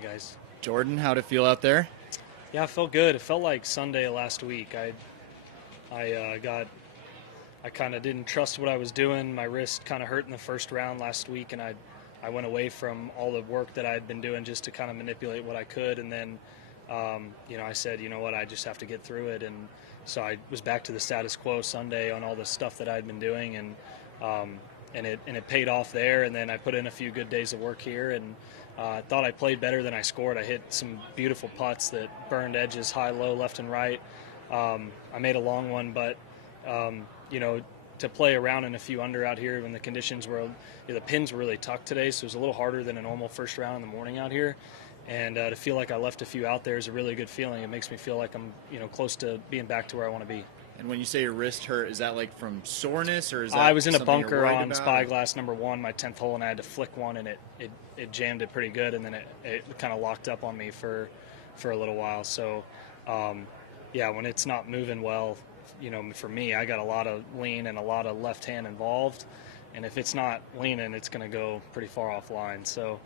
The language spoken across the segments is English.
guys. Jordan, how'd it feel out there? Yeah, it felt good. It felt like Sunday last week. I kind of didn't trust what I was doing. My wrist kind of hurt in the first round last week, and I went away from all the work that I had been doing just to kind of manipulate what I could. And then, I said, you know what, I just have to get through it. And so I was back to the status quo Sunday on all the stuff that I had been doing, and it paid off there. And then I put in a few good days of work here, and I thought I played better than I scored. I hit some beautiful putts that burned edges high, low, left, and right. I made a long one, but to play around in a few under out here when the conditions were, the pins were really tucked today, so it was a little harder than a normal first round in the morning out here. And to feel like I left a few out there is a really good feeling. It makes me feel like I'm, close to being back to where I want to be. And when you say your wrist hurt, is that like from soreness, or is that I was in a something you're bunker worried on about? Spyglass number 1, my 10th hole, and I had to flick one, and it jammed it pretty good, and then it kind of locked up on me for a little while. So, when it's not moving well, for me, I got a lot of lean and a lot of left hand involved, and if it's not leaning, it's going to go pretty far offline. So,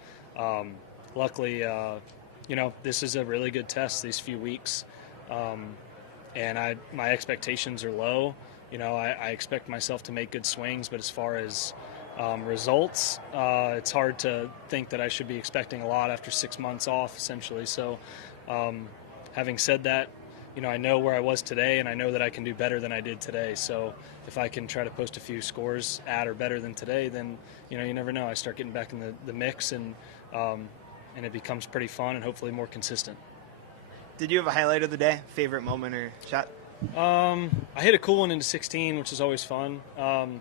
luckily, this is a really good test these few weeks, and my expectations are low. I expect myself to make good swings, but as far as results, it's hard to think that I should be expecting a lot after 6 months off, essentially. So, having said that, I know where I was today, and I know that I can do better than I did today. So if I can try to post a few scores at or better than today, then, you never know. I start getting back in the mix, and it becomes pretty fun and hopefully more consistent. Did you have a highlight of the day, favorite moment or shot? I hit a cool one into 16, which is always fun. And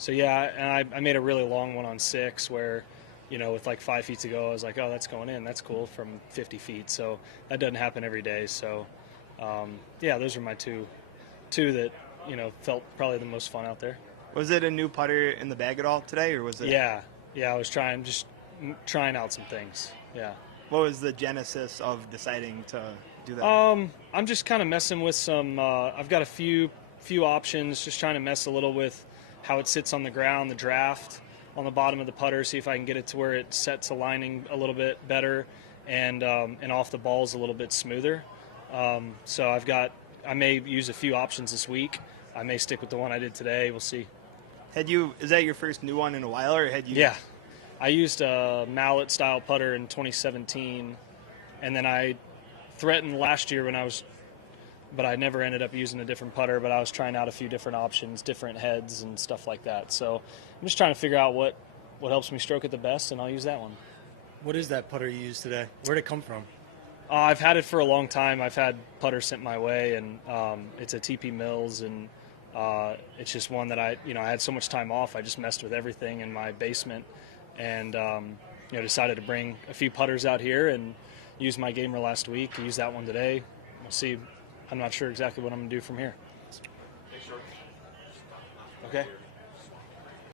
I made a really long one on 6 where, with like 5 feet to go, I was like, oh, that's going in. That's cool from 50 feet. So that doesn't happen every day. So, those are my two that, felt probably the most fun out there. Was it a new putter in the bag at all today, or was it? Yeah, I was trying out some things. Yeah. What was the genesis of deciding to do that? I'm just kind of messing with some. I've got a few options. Just trying to mess a little with how it sits on the ground, the draft on the bottom of the putter. See if I can get it to where it sets aligning a little bit better, and off the balls a little bit smoother. So I may use a few options this week. I may stick with the one I did today. We'll see. Is that your first new one in a while, or had you? Yeah. I used a mallet-style putter in 2017, and then I threatened last year but I never ended up using a different putter, but I was trying out a few different options, different heads and stuff like that. So I'm just trying to figure out what helps me stroke it the best, and I'll use that one. What is that putter you used today? Where'd it come from? I've had it for a long time. I've had putter sent my way, and it's a TP Mills, and it's just one that I had so much time off. I just messed with everything in my basement, and decided to bring a few putters out here and use my gamer last week. Use that one today. We'll see. I'm not sure exactly what I'm going to do from here. Okay.